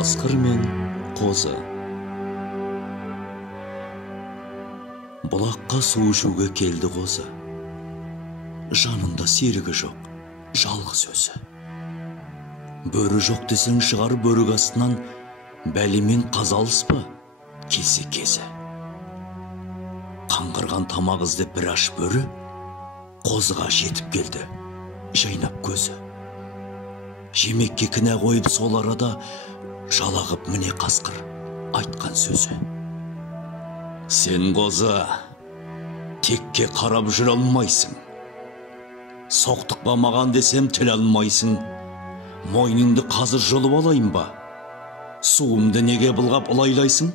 Қасқыр мен қозы. Бұлаққа су ішуге келді қозы. Жанында серігі жоқ, жалғыз өзі. Бөрі жоқ десең шығар бөрік астынан, бәлемен қазалыс па, кесе-кесе. Қаңғырған тамақ іздеп бір аш бөрі, қозыға жетіп келді, жайнап көзі. Жемекке кінә қойып сол арада, жалағып міне қасқыр айтқан сөзі. Сен қозы, текке қарап жүре алмайсың. Соқтықпа маған десем тіл алмайсың. Мойныңды қазір жұлып алайын ба? Суымды неге былғап ылайлайсың?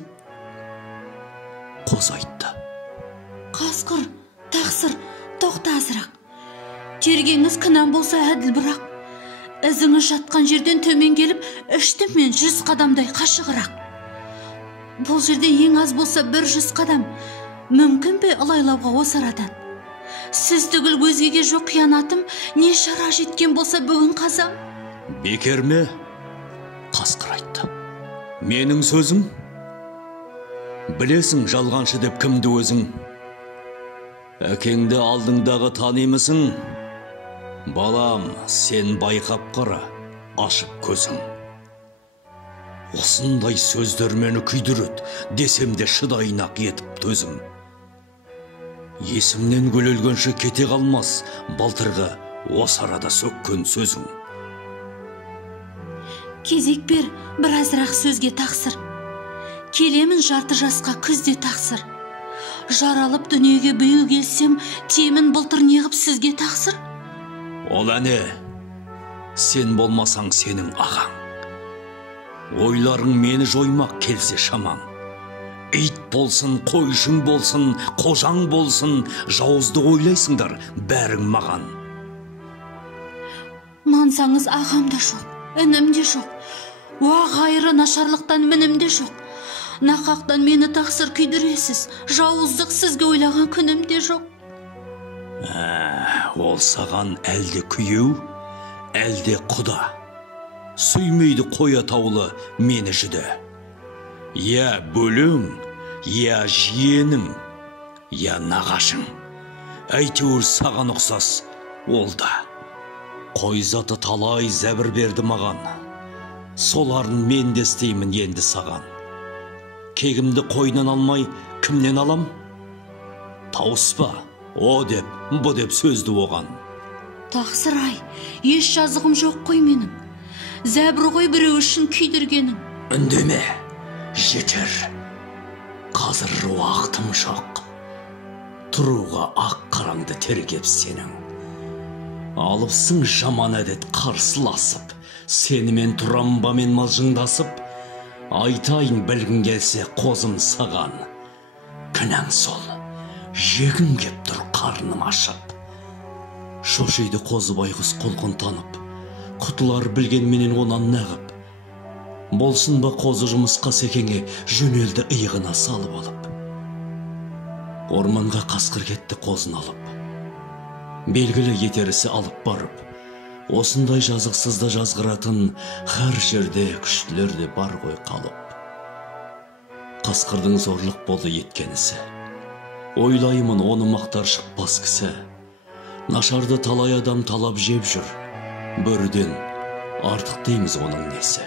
Қозы айтты. Қасқыр, тақсыр, тоқта азырақ. Тергеңіз кінәм болса әділ бірақ. Ізіңіз жатқан жерден төмен келіп, іштім мен 100 қадамдай қашығырақ. Бұл жерде ең аз болса 100 қадам. Мүмкін бе ылайлауға осы арадан? Сіз түгіл өзгеге жоқ қиянатым, не шара жеткен болса бүгін қазам? Бекер ме? Қасқыр айтты. Менің сөзім? Білесің жалғаншы деп кімді өзің? Әкеңді алдыңдағы танимысың? Балам, сен байқап қара, ашып көзің. Осындай сөздер мені күйдірет, десем де шыдайын-ақ етіп төзім. Есімнен көлелгенше кете қалмас, балтырғы осы арада сөккен сөзің. Кезек бер, біразырақ сөзге тақсыр. Келемін жарты жасқа күзде тақсыр. Жаралып дүниеге бүйі келсем, темін бұлтыр неғып сізге тақсыр? Ол әне, сен болмасаң сенің ағаң. Ойларың мені жоймақ келсе шамаң. Ит болсын, қойшың болсын, қожаң болсын, жауызды ойлайсыңдар бәрің маған. Мансаңыз ағам да жоқ, інім де жоқ. Ғайры нашарлықтан мінім де жоқ. Нақақтан мені тақсыр күйдіресіз, жауыздық сізге ойлаған күнім де жоқ. Ол саған әлде күйеу, әлде құда. Сүймейді қой атаулы мені жүді. Я бөлің, я жиенің, я нағашың. Әйтеуір саған ұқсас ол да. Қой заты талай зәбір берді маған. Соларын мен де істеймін енді саған. Кегімді қойнан алмай кімнен алам? Тауыспа, о деп, бұ деп сөзді оған. Тақсыр-ай, еш жазығым жоқ қой менің. Зәбір ғой біреу үшін күйдіргенің. Үндеме, жетер. Қазір уақытым жоқ. Тұруға ақ қараңды тергеп сенің. Алыпсың жаман әдет қарсыласып, сенімен тұрамбамен малжыңдасып, айтайын білгін келсе қозым саған. Кінәң сол, жегім кеп тұр қарным ашып. Шошиды қозы байғұс құлқын танып, құтылар білген менен онан нәғып. Болсын ба қозы жұмысқа секеңе жөнелді иығына салып алып. Орманға қасқыр кетті қозын алып. Белгілі етерісі алып барып, осындай жазықсызда жазғыратын әр жерде күштілер де бар ғой қалып. Қасқырдың зорлық болды еткенісі. Ойлаймын оны мақтар шықпас кісі. Нашарды талай адам талап жеп жүр. Бөріден артық дейміз оның несі.